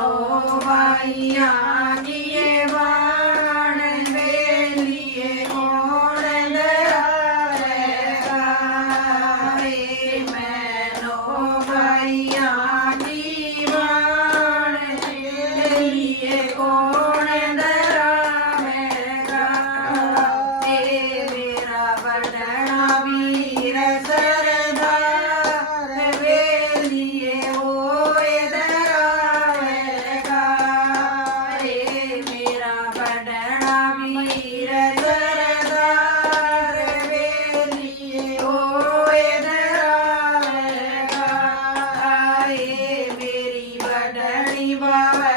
मैनो भाइया किए बाण बेलिए कौन डरावेगा रे मैनो भाइया की बाण बेलिए कौन डरावेगा ए मेरा बड़ना वीर सरदार बेलिए ओए डरावेगा रे मेरा बड़ना वीर सरदार बेलिए ओए डरावेगा रे मेरी बड़नी बाबा